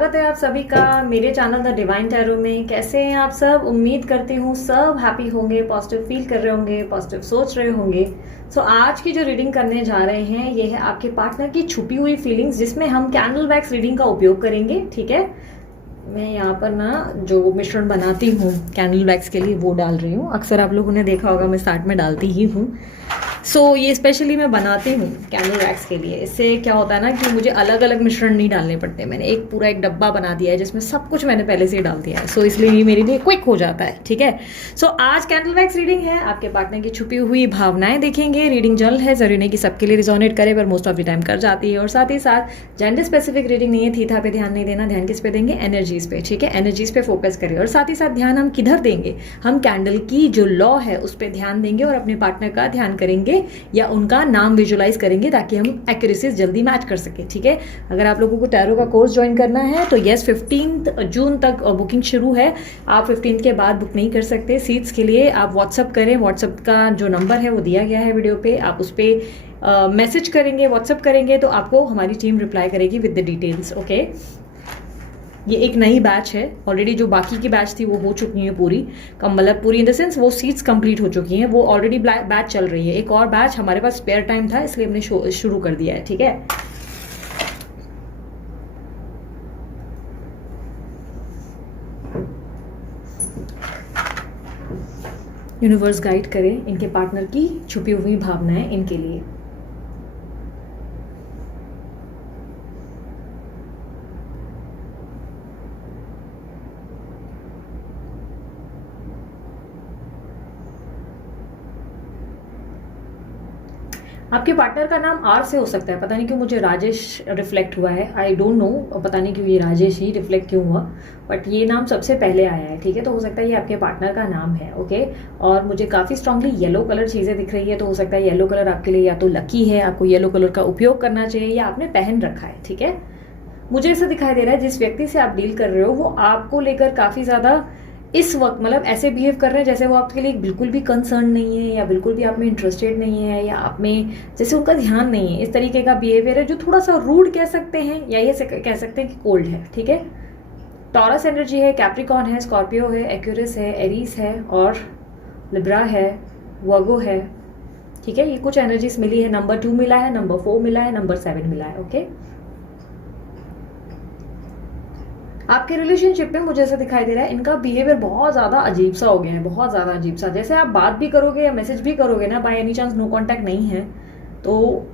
स्वागत है आप सभी का मेरे चैनल द डिवाइन टैरो में। कैसे हैं आप सब? उम्मीद करती हूँ सब हैप्पी होंगे, पॉजिटिव फील कर रहे होंगे, पॉजिटिव सोच रहे होंगे। सो आज की जो रीडिंग करने जा रहे हैं ये है आपके पार्टनर की छुपी हुई फीलिंग्स, जिसमें हम कैंडल वैक्स रीडिंग का उपयोग करेंगे। ठीक है, मैं यहाँ पर ना जो मिश्रण बनाती हूँ कैंडल वैक्स के लिए वो डाल रही हूँ। अक्सर आप लोगों ने देखा होगा मैं स्टार्ट में डालती ही हूँ। सो ये स्पेशली मैं बनाती हूँ कैंडल वैक्स के लिए। इससे क्या होता है ना कि मुझे अलग अलग मिश्रण नहीं डालने पड़ते। मैंने पूरा एक डब्बा बना दिया है जिसमें सब कुछ मैंने पहले से ही डाल दिया है। सो इसलिए ये मेरे लिए क्विक हो जाता है। ठीक है, सो आज कैंडल वैक्स रीडिंग है, आपके पार्टनर की छुपी हुई भावनाएं देखेंगे। रीडिंग जल्द है, जरूरी नहीं कि सबके लिए रिजोनेट करे, पर मोस्ट ऑफ द टाइम कर जाती है। और साथ ही साथ जेंडर स्पेसिफिक रीडिंग नहीं है, थीथा पे ध्यान नहीं देना। ध्यान किस पे देंगे? एनर्जीज पे। ठीक है, एनर्जीज पे फोकस करें। और साथ ही साथ ध्यान हम किधर देंगे? हम कैंडल की जो लॉ है उस पर ध्यान देंगे और अपने पार्टनर का ध्यान करेंगे या उनका नाम विजुलाइज करेंगे ताकि हम एक्यूरेसी जल्दी मैच कर सके। ठीक है, अगर आप लोगों को टैरो का कोर्स ज्वाइन करना है तो यस 15 जून तक बुकिंग शुरू है। आप 15 के बाद बुक नहीं कर सकते। सीट्स के लिए आप व्हाट्सअप करें। व्हाट्सअप का जो नंबर है वो दिया गया है वीडियो पे। आप उस पर मैसेज करेंगे, व्हाट्सअप करेंगे तो आपको हमारी टीम रिप्लाई करेगी विद द डिटेल्स। ओके, ये एक नई बैच है। ऑलरेडी जो बाकी की बैच थी वो हो चुकी है पूरी, मतलब पूरी इन द सेंस वो सीट्स कंप्लीट हो चुकी हैं। वो ऑलरेडी बैच चल रही है। एक और बैच हमारे पास स्पेयर टाइम था इसलिए हमने शुरू कर दिया है। ठीक है, यूनिवर्स गाइड करें इनके पार्टनर की छुपी हुई भावनाएं इनके लिए। आपके पार्टनर का नाम आर से हो सकता है। पता नहीं क्यों मुझे राजेश रिफ्लेक्ट हुआ है। आई डोंट नो, पता नहीं क्यों ये राजेश ही रिफ्लेक्ट क्यों हुआ, बट ये नाम सबसे पहले आया है। ठीक है, तो हो सकता है ये आपके पार्टनर का नाम है। ओके, और मुझे काफ़ी स्ट्रांगली येलो कलर चीज़ें दिख रही है, तो हो सकता है येलो कलर आपके लिए या तो लकी है, आपको येलो कलर का उपयोग करना चाहिए, या आपने पहन रखा है। ठीक है, मुझे ऐसा दिखाई दे रहा है जिस व्यक्ति से आप डील कर रहे हो वो आपको लेकर काफ़ी ज़्यादा इस वक्त मतलब ऐसे बिहेव कर रहे हैं जैसे वो आपके लिए बिल्कुल भी कंसर्न नहीं है, या बिल्कुल भी आप में इंटरेस्टेड नहीं है, या आप में जैसे उनका ध्यान नहीं है। इस तरीके का बिहेवियर है जो थोड़ा सा रूड कह सकते हैं, या ये कह सकते हैं कि कोल्ड है। ठीक है, टॉरस एनर्जी है, कैप्रिकॉन है, स्कॉर्पियो है, एक्यूरस है, एरीस है, और लिब्रा है, वर्गो है। ठीक है, ये कुछ एनर्जीज मिली है। नंबर 2 मिला है, नंबर 4 मिला है, नंबर 7 मिला है। ओके, आपके रिलेशनशिप में मुझे ऐसा दिखाई दे रहा है इनका बिहेवियर बहुत ज़्यादा अजीब सा हो गया है, बहुत ज़्यादा अजीब सा। जैसे आप बात भी करोगे या मैसेज भी करोगे ना, by any chance no contact नहीं है तो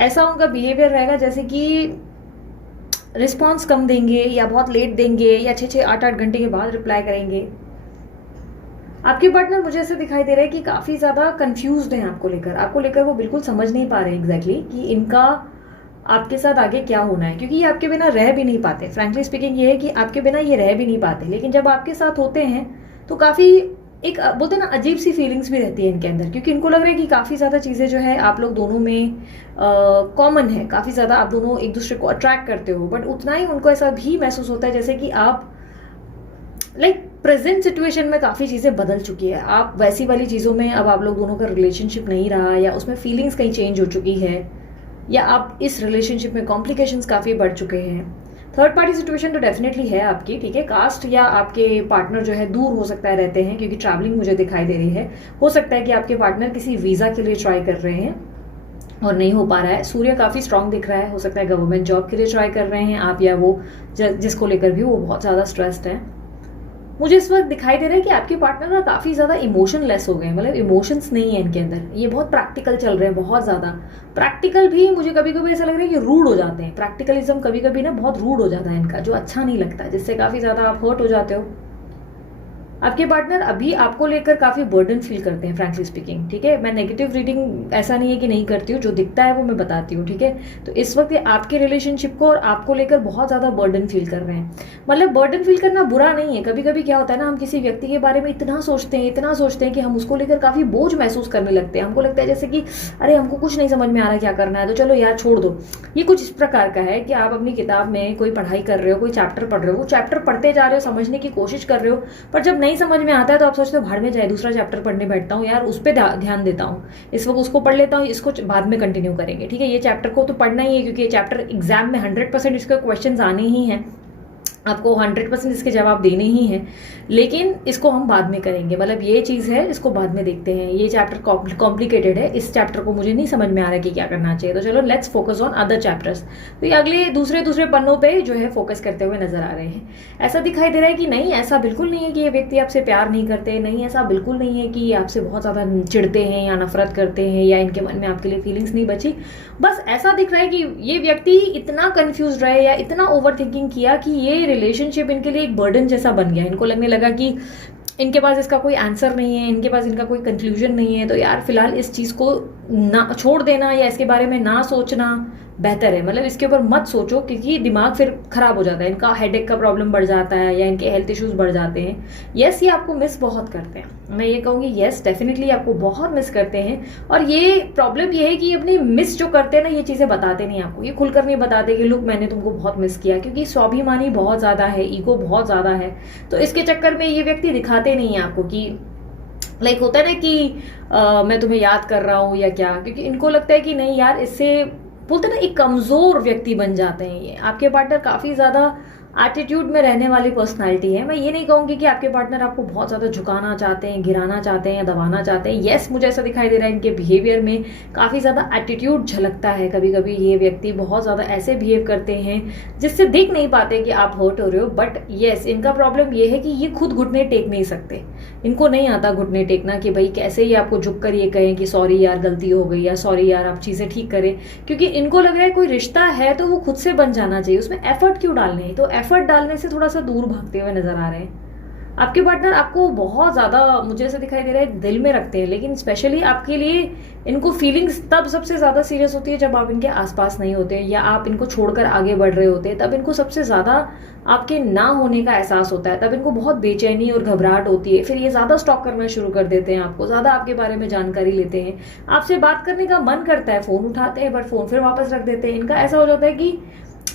ऐसा उनका बिहेवियर रहेगा जैसे कि रिस्पॉन्स कम देंगे, या बहुत लेट देंगे, या 6-8 घंटे के बाद रिप्लाई करेंगे। आपके पार्टनर मुझे ऐसे दिखाई दे रहा है कि काफ़ी ज़्यादा कन्फ्यूज्ड हैं आपको लेकर वो बिल्कुल समझ नहीं पा रहे एग्जैक्टली कि इनका आपके साथ आगे क्या होना है, क्योंकि ये आपके बिना रह भी नहीं पाते। फ्रैंकली स्पीकिंग ये है कि आपके बिना ये रह भी नहीं पाते, लेकिन जब आपके साथ होते हैं तो काफ़ी एक बोलते हैं ना अजीब सी फीलिंग्स भी रहती है इनके अंदर, क्योंकि इनको लग रहा है कि काफ़ी ज़्यादा चीज़ें जो है आप लोग दोनों में कॉमन है। काफ़ी ज़्यादा आप दोनों एक दूसरे को अट्रैक्ट करते हो, बट उतना ही उनको ऐसा भी महसूस होता है जैसे कि आप प्रेजेंट सिचुएशन में काफ़ी चीज़ें बदल चुकी है। आप वैसी वाली चीज़ों में अब आप लोग दोनों का रिलेशनशिप नहीं रहा, या उसमें फीलिंग्स कहीं चेंज हो चुकी है, या आप इस रिलेशनशिप में कॉम्प्लिकेशंस काफ़ी बढ़ चुके हैं। थर्ड पार्टी सिचुएशन तो डेफिनेटली है आपकी। ठीक है, कास्ट या आपके पार्टनर जो है दूर हो सकता है रहते हैं, क्योंकि ट्रैवलिंग मुझे दिखाई दे रही है। हो सकता है कि आपके पार्टनर किसी वीज़ा के लिए ट्राई कर रहे हैं और नहीं हो पा रहा है। सूर्य काफ़ी स्ट्रांग दिख रहा है, हो सकता है गवर्नमेंट जॉब के लिए ट्राई कर रहे हैं आप, या वो जिसको लेकर भी वो बहुत ज़्यादा स्ट्रेस्ड है। मुझे इस वक्त दिखाई दे रहा है कि आपके पार्टनर ना काफ़ी ज़्यादा इमोशनलेस हो गए हैं, मतलब इमोशंस नहीं है इनके अंदर। ये बहुत प्रैक्टिकल चल रहे हैं, बहुत ज़्यादा प्रैक्टिकल भी। मुझे कभी कभी ऐसा लग रहा है कि रूड हो जाते हैं। प्रैक्टिकलिज्म कभी कभी ना बहुत रूड हो जाता है इनका, जो अच्छा नहीं लगता, जिससे काफ़ी ज़्यादा आप हर्ट हो जाते हो। आपके पार्टनर अभी आपको लेकर काफ़ी बर्डन फील करते हैं फ्रैंकली स्पीकिंग। ठीक है, मैं नेगेटिव रीडिंग ऐसा नहीं है कि नहीं करती हूँ, जो दिखता है वो मैं बताती हूँ। ठीक है, तो इस वक्त ये आपके रिलेशनशिप को और आपको लेकर बहुत ज़्यादा बर्डन फील कर रहे हैं। मतलब बर्डन फील करना बुरा नहीं है। कभी कभी क्या होता है ना, हम किसी व्यक्ति के बारे में इतना सोचते हैं कि हम उसको लेकर काफ़ी बोझ महसूस करने लगते हैं। हमको लगता है जैसे कि अरे हमको कुछ नहीं समझ में आ रहा क्या करना है, तो चलो यार छोड़ दो। ये कुछ इस प्रकार का है कि आप अपनी किताब में कोई पढ़ाई कर रहे हो, कोई चैप्टर पढ़ रहे हो, वो चैप्टर पढ़ते जा रहे हो, समझने की कोशिश कर रहे हो, पर जब नहीं समझ में आता है तो आप सोचते हो भाड़ में जाए, दूसरा चैप्टर पढ़ने बैठता हूँ यार, उस पर ध्यान देता हूँ, इस वक्त उसको पढ़ लेता हूँ, इसको बाद में कंटिन्यू करेंगे। ठीक है, ये चैप्टर को तो पढ़ना ही है क्योंकि ये चैप्टर एग्जाम में 100% इसके क्वेश्चंस आने ही हैं। आपको 100% इसके जवाब देने ही हैं, लेकिन इसको हम बाद में करेंगे। मतलब ये चीज़ है, इसको बाद में देखते हैं। ये चैप्टर कॉम्प्लिकेटेड है, इस चैप्टर को मुझे नहीं समझ में आ रहा है कि क्या करना चाहिए। तो चलो let's focus on other chapters. तो ये अगले दूसरे पन्नों पे जो है फोकस करते हुए नजर आ रहे हैं। ऐसा दिखाई दे रहा है कि नहीं, ऐसा बिल्कुल नहीं है कि ये व्यक्ति आपसे प्यार नहीं करते, नहीं ऐसा बिल्कुल नहीं है कि आपसे बहुत ज़्यादा चिढ़ते हैं या नफरत करते हैं या इनके मन में आपके लिए फीलिंग्स नहीं बची। बस ऐसा दिख रहा है कि ये व्यक्ति इतना कंफ्यूज रहे या इतना ओवर थिंकिंग किया कि ये रिलेशनशिप इनके लिए एक बर्डन जैसा बन गया। इनको लगने लगा कि इनके पास इसका कोई आंसर नहीं है, इनके पास इनका कोई कंक्लूजन नहीं है, तो यार फिलहाल इस चीज़ को ना छोड़ देना या इसके बारे में ना सोचना बेहतर है। मतलब इसके ऊपर मत सोचो, क्योंकि दिमाग फिर खराब हो जाता है, इनका हेडेक का प्रॉब्लम बढ़ जाता है या इनके हेल्थ इश्यूज बढ़ जाते हैं। यस, ये आपको मिस बहुत करते हैं, मैं ये कहूँगी यस डेफिनेटली आपको बहुत मिस करते हैं। और ये प्रॉब्लम ये है कि अपने मिस जो करते हैं ना, ये चीज़ें बताते नहीं आपको, ये खुलकर नहीं बताते कि लुक मैंने तुमको बहुत मिस किया, क्योंकि स्वाभिमानी बहुत ज़्यादा है, ईगो बहुत ज़्यादा है। तो इसके चक्कर में ये व्यक्ति दिखाते नहीं है आपको कि लाइक होता है ना कि मैं तुम्हें याद कर रहा हूँ या क्या, क्योंकि इनको लगता है कि नहीं यार, इससे बोलते ना एक कमजोर व्यक्ति बन जाते हैं। ये आपके पार्टनर काफी ज्यादा एटीट्यूड में रहने वाली पर्सनालिटी है। मैं ये नहीं कहूंगी कि आपके पार्टनर आपको बहुत ज्यादा झुकाना चाहते हैं, गिराना चाहते हैं या दबाना चाहते हैं। यस, मुझे ऐसा दिखाई दे रहा है इनके बिहेवियर में काफी ज्यादा एटीट्यूड झलकता है। कभी कभी ये व्यक्ति बहुत ज्यादा ऐसे बिहेव करते हैं जिससे देख नहीं पाते कि आप हर्ट हो रहे हो। बट यस, इनका प्रॉब्लम ये है कि ये खुद घुटने टेक नहीं सकते, इनको नहीं आता घुटने टेकना कि भाई कैसे ही आपको झुक कर ये कहें कि सॉरी यार गलती हो गई या सॉरी यार आप चीजें ठीक करें। क्योंकि इनको लग रहा है कोई रिश्ता है तो वो खुद से बन जाना चाहिए, उसमें एफर्ट क्यों डालने हैं। तो एफर्ट डालने से थोड़ा सा दूर भागते हुए नजर आ रहे हैं। आपके पार्टनर आपको बहुत ज्यादा मुझे ऐसा दिखाई दे रहा है दिल में रखते हैं, लेकिन स्पेशली आपके लिए इनको फीलिंग्स तब सबसे ज्यादा सीरियस होती है जब आप इनके आसपास नहीं होते या आप इनको छोड़कर आगे बढ़ रहे होते हैं। तब इनको सबसे ज्यादा आपके ना होने का एहसास होता है, तब इनको बहुत बेचैनी और घबराहट होती है। फिर ये ज्यादा स्टॉक करना शुरू कर देते हैं, आपको ज्यादा आपके बारे में जानकारी लेते हैं। आपसे बात करने का मन करता है, फोन उठाते हैं बट फोन फिर वापस रख देते हैं। इनका ऐसा हो जाता है कि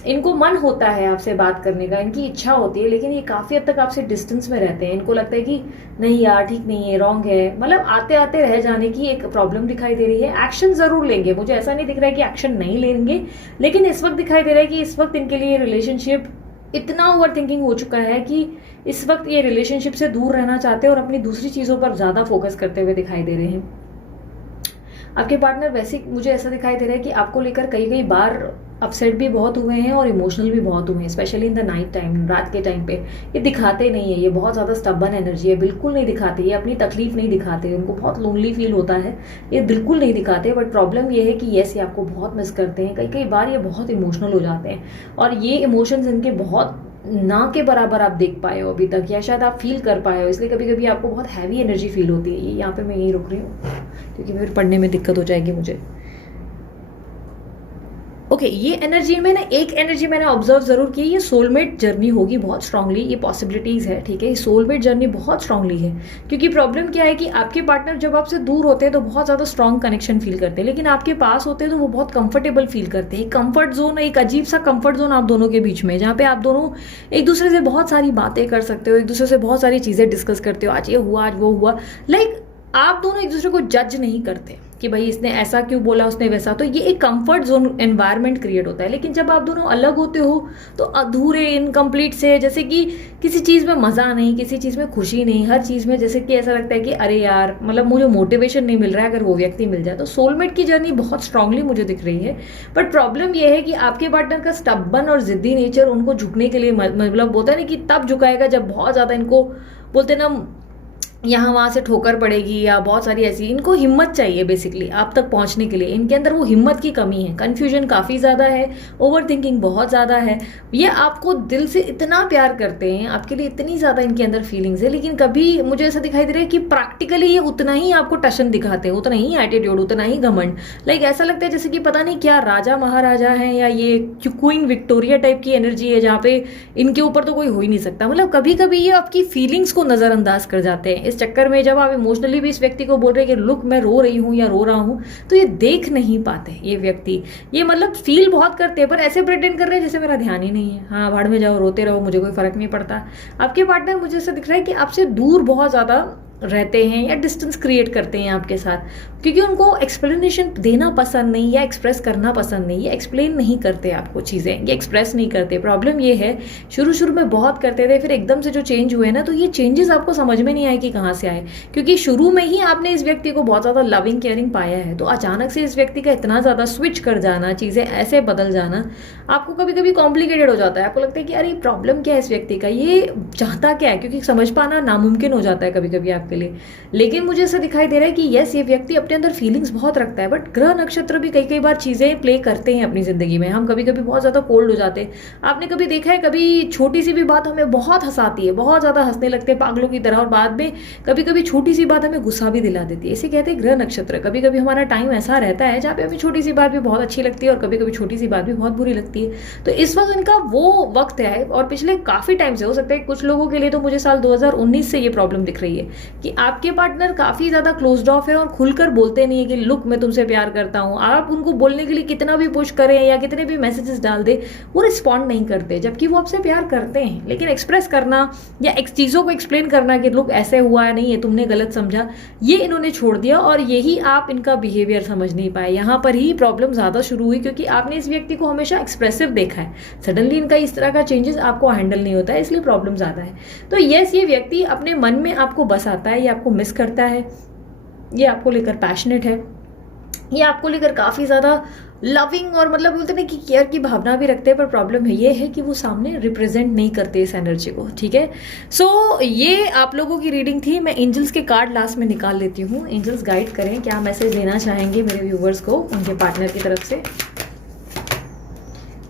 इनको मन होता है आपसे बात करने का, इनकी इच्छा होती है, लेकिन ये काफी हद तक आपसे डिस्टेंस में रहते हैं। इनको लगता है कि नहीं यार ठीक नहीं है, रॉन्ग है। मतलब आते आते रह जाने की एक प्रॉब्लम दिखाई दे रही है। एक्शन जरूर लेंगे, मुझे ऐसा नहीं दिख रहा है कि एक्शन नहीं लेंगे, लेकिन इस वक्त दिखाई दे रहा है कि इस वक्त इनके लिए रिलेशनशिप इतना ओवर थिंकिंग हो चुका है कि इस वक्त ये रिलेशनशिप से दूर रहना चाहते हैं और अपनी दूसरी चीजों पर ज्यादा फोकस करते हुए दिखाई दे रहे हैं। आपके पार्टनर वैसे मुझे ऐसा दिखाई दे रहा है कि आपको लेकर कई बार अपसेट भी बहुत हुए हैं और इमोशनल भी बहुत हुए हैं, specially in the night time, रात के टाइम पे। ये दिखाते नहीं है, ये बहुत ज़्यादा स्टबर्न एनर्जी है, बिल्कुल नहीं दिखाते, ये अपनी तकलीफ नहीं दिखाते, उनको बहुत लोनली फील होता है, ये बिल्कुल नहीं दिखाते। बट प्रॉब्लम ये है कि येस, ये आपको बहुत मिस करते हैं। कई बार ये बहुत इमोशनल हो जाते हैं और ये इमोशंस इनके बहुत ना के बराबर आप देख पाए हो अभी तक, या शायद आप फील कर पाए हो, इसलिए कभी कभी आपको बहुत हैवी एनर्जी फील होती है। ये यहाँ पे मैं यही रुक रही हूँ क्योंकि फिर पढ़ने में दिक्कत हो जाएगी मुझे। ओके, ये एनर्जी में ना एक एनर्जी मैंने ऑब्जर्व जरूर की, ये सोलमेट जर्नी होगी बहुत स्ट्रांगली, ये पॉसिबिलिटीज है, ठीक है। ये सोलमेट जर्नी बहुत स्ट्रांगली है, क्योंकि प्रॉब्लम क्या है कि आपके पार्टनर जब आपसे दूर होते हैं तो बहुत ज्यादा स्ट्रांग कनेक्शन फील करते हैं, लेकिन आपके पास होते हैं तो वो बहुत कंफर्टेबल फील करते हैं। कंफर्ट जोन, एक अजीब सा कंफर्ट जोन आप दोनों के बीच में, जहाँ पे आप दोनों एक दूसरे से बहुत सारी बातें कर सकते हो, एक दूसरे से बहुत सारी चीजें डिस्कस करते हो, आज ये हुआ आज वो हुआ। लाइक आप दोनों एक दूसरे को जज नहीं करते कि भाई इसने ऐसा क्यों बोला, उसने वैसा। तो ये एक कंफर्ट जोन एनवायरनमेंट क्रिएट होता है। लेकिन जब आप दोनों अलग होते हो तो अधूरे, इनकम्प्लीट से, जैसे कि किसी चीज़ में मज़ा नहीं, किसी चीज़ में खुशी नहीं, हर चीज़ में जैसे कि ऐसा लगता है कि अरे यार, मतलब मुझे मोटिवेशन नहीं मिल रहा है अगर वो व्यक्ति मिल जाए। तो सोलमेट की जर्नी बहुत स्ट्रांगली मुझे दिख रही है। बट प्रॉब्लम ये है कि आपके पार्टनर का स्टब्बन और जिद्दी नेचर उनको झुकने के लिए, मतलब बोलता है ना कि तब झुकाएगा जब बहुत ज़्यादा इनको बोलते ना यहाँ वहाँ से ठोकर पड़ेगी या बहुत सारी ऐसी, इनको हिम्मत चाहिए बेसिकली आप तक पहुँचने के लिए। इनके अंदर वो हिम्मत की कमी है, कन्फ्यूजन काफ़ी ज़्यादा है, ओवर थिंकिंग बहुत ज़्यादा है। ये आपको दिल से इतना प्यार करते हैं, आपके लिए इतनी ज़्यादा इनके अंदर फीलिंग्स है, लेकिन कभी मुझे ऐसा दिखाई दे रहा है कि प्रैक्टिकली ये उतना ही आपको टशन दिखाते हैं, उतना ही एटीट्यूड, उतना ही घमंड। लाइक ऐसा लगता है जैसे कि पता नहीं क्या राजा महाराजा हैं या ये क्वीन विक्टोरिया टाइप की एनर्जी है, जहाँ पे इनके ऊपर तो कोई हो ही नहीं सकता। मतलब कभी कभी ये आपकी फीलिंग्स को नज़रअंदाज कर जाते हैं। इस चक्कर में जब आप इमोशनली भी इस व्यक्ति को बोल रहे हैं कि लुक मैं रो रही हूँ या रो रहा हूँ, तो ये देख नहीं पाते ये व्यक्ति। ये मतलब फील बहुत करते हैं पर ऐसे प्रिटेंड कर रहे हैं जैसे मेरा ध्यान ही नहीं है, हाँ भाड़ में जाओ, रोते रहो, मुझे कोई फर्क नहीं पड़ता। आपके पार्टनर मुझे ऐसा दिख रहा है कि आपसे दूर बहुत ज़्यादा रहते हैं या डिस्टेंस क्रिएट करते हैं आपके साथ, क्योंकि उनको एक्सप्लेनेशन देना पसंद नहीं या एक्सप्रेस करना पसंद नहीं, या एक्सप्लेन नहीं करते आपको चीज़ें, ये एक्सप्रेस नहीं करते। प्रॉब्लम ये है शुरू शुरू में बहुत करते थे, फिर एकदम से जो चेंज हुए ना, तो ये चेंजेस आपको समझ में नहीं आए कि कहाँ से आए, क्योंकि शुरू में ही आपने इस व्यक्ति को बहुत ज़्यादा लविंग केयरिंग पाया है। तो अचानक से इस व्यक्ति का इतना ज़्यादा स्विच कर जाना, चीज़ें ऐसे बदल जाना, आपको कभी कभी कॉम्प्लिकेटेड हो जाता है। आपको लगता है कि अरे प्रॉब्लम क्या है इस व्यक्ति का, ये चाहता क्या है, क्योंकि समझ पाना नामुमकिन हो जाता है कभी कभी आपके लिए। लेकिन मुझे ऐसा दिखाई दे रहा है कि यस, ये व्यक्ति अपने अंदर फीलिंग्स बहुत रखता है, बट ग्रह नक्षत्र भी कई कई बार चीज़ें प्ले करते हैं अपनी ज़िंदगी में। हम कभी कभी बहुत ज़्यादा कोल्ड हो जाते हैं। आपने कभी देखा है, कभी छोटी सी भी बात हमें बहुत हंसाती है, बहुत ज़्यादा हंसने लगते हैं पागलों की तरह, और बाद में कभी कभी छोटी सी बात हमें गुस्सा भी दिला देती है। इसे कहते हैं ग्रह नक्षत्र। कभी कभी हमारा टाइम ऐसा रहता है जहाँ पे हमें छोटी सी बात भी बहुत अच्छी लगती है और कभी कभी छोटी सी बात भी बहुत बुरी लगती है। तो इस वक्त इनका वो वक्त है, और पिछले काफ़ी टाइम से, हो सकता है कुछ लोगों के लिए तो मुझे साल 2019 से ये प्रॉब्लम दिख रही है कि आपके पार्टनर काफ़ी ज़्यादा क्लोज्ड ऑफ है और खुलकर बोलते नहीं है कि लुक मैं तुमसे प्यार करता हूँ। आप उनको बोलने के लिए कितना भी पुश करें या कितने भी मैसेजेस डाल दे, वो रिस्पॉन्ड नहीं करते, जबकि वो आपसे प्यार करते हैं। लेकिन एक्सप्रेस करना या चीज़ों को एक्सप्लेन करना कि लुक ऐसे हुआ है, नहीं है तुमने गलत समझा, ये इन्होंने छोड़ दिया, और यही आप इनका बिहेवियर समझ नहीं पाए। यहाँ पर ही प्रॉब्लम ज़्यादा शुरू हुई, क्योंकि आपने इस व्यक्ति को हमेशा एक्सप्रेसिव देखा है। सडनली इनका इस तरह का चेंजेस आपको हैंडल नहीं होता है, इसलिए प्रॉब्लम ज़्यादा है। तो यस, ये व्यक्ति अपने मन में आपको बसाता है, ये आपको मिस करता है, ये आपको लेकर पैशनेट है, ये आपको लेकर काफ़ी ज़्यादा लविंग और मतलब बोलते हैं कि केयर की भावना भी रखते हैं। पर प्रॉब्लम ये है कि वो सामने रिप्रेजेंट नहीं करते इस एनर्जी को। ठीक है, सो ये आप लोगों की रीडिंग थी। मैं एंजल्स के कार्ड लास्ट में निकाल लेती हूँ। एंजल्स गाइड करें, क्या मैसेज देना चाहेंगे मेरे व्यूवर्स को उनके पार्टनर की तरफ से।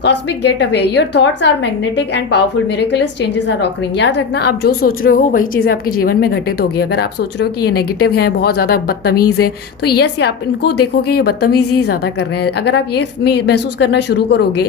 Cosmic gateway, your thoughts are magnetic and powerful, miraculous changes are occurring. याद रखना, आप जो सोच रहे हो वही चीज़ें आपके जीवन में घटित होगी। अगर आप सोच रहे हो कि ये नेगेटिव है, बहुत ज़्यादा बदतमीज़ है, तो यस, ये आप इनको देखोगे ये बदतमीज़ी ही ज़्यादा कर रहे हैं। अगर आप ये महसूस करना शुरू करोगे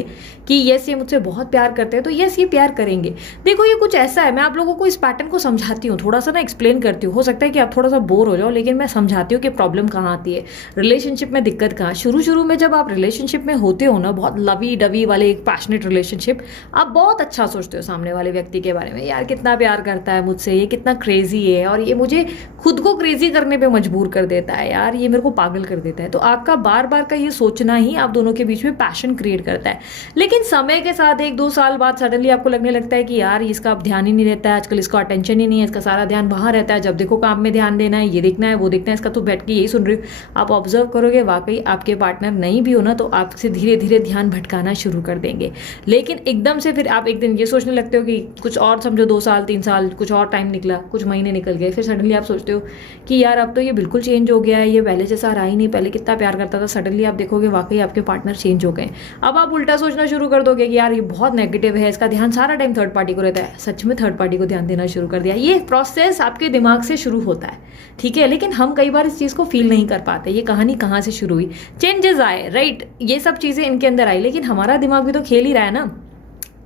कि यस ये मुझसे बहुत प्यार करते हैं, तो यस ये प्यार करेंगे। देखो, ये कुछ ऐसा है, मैं आप लोगों को इस पैटर्न को समझाती हूँ, थोड़ा सा ना एक्सप्लेन करती हूँ। हो सकता है कि आप थोड़ा सा बोर हो जाओ, लेकिन मैं समझाती हूँ कि प्रॉब्लम कहाँ आती है, रिलेशनशिप में दिक्कत कहाँ। शुरू में जब आप रिलेशनशिप में होते हो ना, बहुत लवी डवी वाले एक पैशनेट रिलेशनशिप, आप बहुत अच्छा सोचते हो सामने वाले व्यक्ति के बारे में, यार कितना प्यार करता है मुझसे, ये कितना क्रेजी है, और ये मुझे खुद को क्रेजी करने पे मजबूर कर देता है, यार ये मेरे को पागल कर देता है। तो आपका बार बार का ये सोचना ही आप दोनों के बीच में पैशन क्रिएट करता है। लेकिन समय के साथ 1-2 साल बाद सडनली आपको लगने लगता है कि यार इसका अब ध्यान ही नहीं रहता है, आजकल इसको अटेंशन ही नहीं है, इसका सारा ध्यान वहाँ रहता है, जब देखो काम में ध्यान देना है, ये देखना है वो देखना है, इसका तो बैठ के यही सुन रही हो। आप ऑब्जर्व करोगे, वाकई आपके पार्टनर नहीं भी हो ना, तो आपसे धीरे धीरे ध्यान भटकाना शुरू कर देंगे। लेकिन एकदम से फिर आप एक दिन ये सोचने लगते हो कि कुछ और समझो, 2 साल 3 साल कुछ और टाइम निकला, कुछ महीने निकल गए, फिर सडनली आप सोचते हो कि यार अब तो ये बिल्कुल चेंज हो गया है, ये पहले जैसा रहा ही नहीं, पहले कितना प्यार करता था। सडनली आप देखोगे वाकई आपके पार्टनर चेंज हो गए। अब आप उल्टा सोचना शुरू कर दोगे कि यार ये बहुत नेगेटिव है, इसका ध्यान सारा टाइम थर्ड पार्टी को रहता है। सच में थर्ड पार्टी को ध्यान देना शुरू कर दिया। ये प्रोसेस आपके दिमाग से शुरू होता है, ठीक है, लेकिन हम कई बार इस चीज़ को फील नहीं कर पाते। ये कहानी कहाँ से शुरू हुई, चेंजेस आए, राइट, ये सब चीज़ें इनके अंदर आई, लेकिन हमारा दिमाग भी तो खेल ही रहा है ना।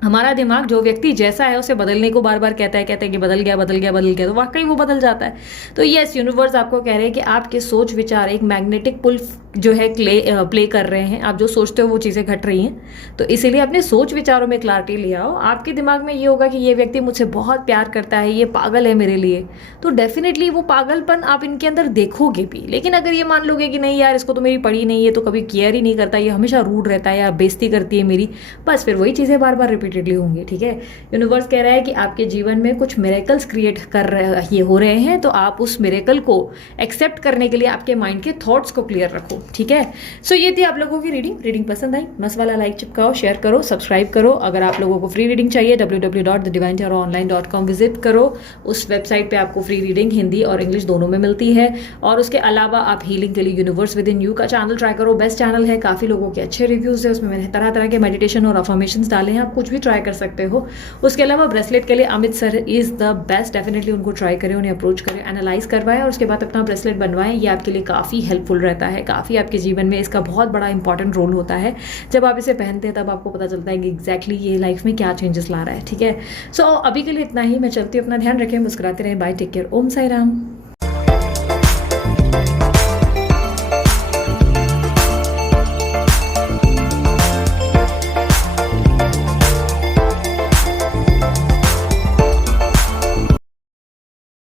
हमारा दिमाग जो व्यक्ति जैसा है उसे बदलने को बार बार कहता है कि बदल गया बदल गया बदल गया, तो वाकई वो बदल जाता है। तो यस, यूनिवर्स आपको कह रहे हैं कि आपके सोच विचार एक मैग्नेटिक पुल जो है प्ले कर रहे हैं। आप जो सोचते हो वो चीज़ें घट रही हैं, तो इसीलिए अपने सोच विचारों में क्लैरिटी ले आओ। आपके दिमाग में ये होगा कि ये व्यक्ति मुझसे बहुत प्यार करता है, ये पागल है मेरे लिए, तो डेफिनेटली वो पागलपन आप इनके अंदर देखोगे भी। लेकिन अगर ये मान लोगे कि नहीं यार, इसको तो मेरी पड़ी नहीं है, तो कभी केयर ही नहीं करता, ये हमेशा रूड रहता है या बेइज्जती करती है मेरी, बस फिर वही चीज़ें बार बार रिपीटेडली होंगी। ठीक है, यूनिवर्स कह रहा है कि आपके जीवन में कुछ मिरेकल्स क्रिएट हो रहे हैं, तो आप उस मिरेकल को एक्सेप्ट करने के लिए आपके माइंड के थॉट्स को क्लियर रखो। ठीक है, सो ये थी आप लोगों की रीडिंग पसंद आई, मस्त वाला लाइक चिपकाओ, शेयर करो, सब्सक्राइब करो। अगर आप लोगों को फ्री रीडिंग चाहिए, www.thedivinetarotonline.com विजिट करो। उस वेबसाइट पे आपको फ्री रीडिंग हिंदी और इंग्लिश दोनों में मिलती है। और उसके अलावा आप हीलिंग के लिए यूनिवर्स विद इन यू का चैनल ट्राई करो, बेस्ट चैनल है, काफ़ी लोगों के अच्छे रिव्यूज़ है, उसमें मैंने तरह तरह के मेडिटेशन और अफर्मेशंस डाले हैं, आप कुछ भी ट्राई कर सकते हो। उसके अलावा ब्रेसलेट के लिए Amit sir is the best, definitely उनको ट्राई करें, उन्हें अप्रोच करें, एनालाइज करवाएं और उसके बाद अपना ब्रेसलेट बनवाएं। ये आपके लिए काफ़ी हेल्पफुल रहता है, काफ़ी आपके जीवन में इसका बहुत बड़ा इंपॉर्टेंट रोल होता है। जब आप इसे पहनते हैं तब आपको पता चलता है कि एग्जैक्टली ये लाइफ में क्या चेंजेस ला रहा है। ठीक है, सो अभी के लिए इतना ही, मैं चलती हूँ, अपना ध्यान रखें, मुस्कुराते रहें, बाय, टेक केयर, ओम साई राम।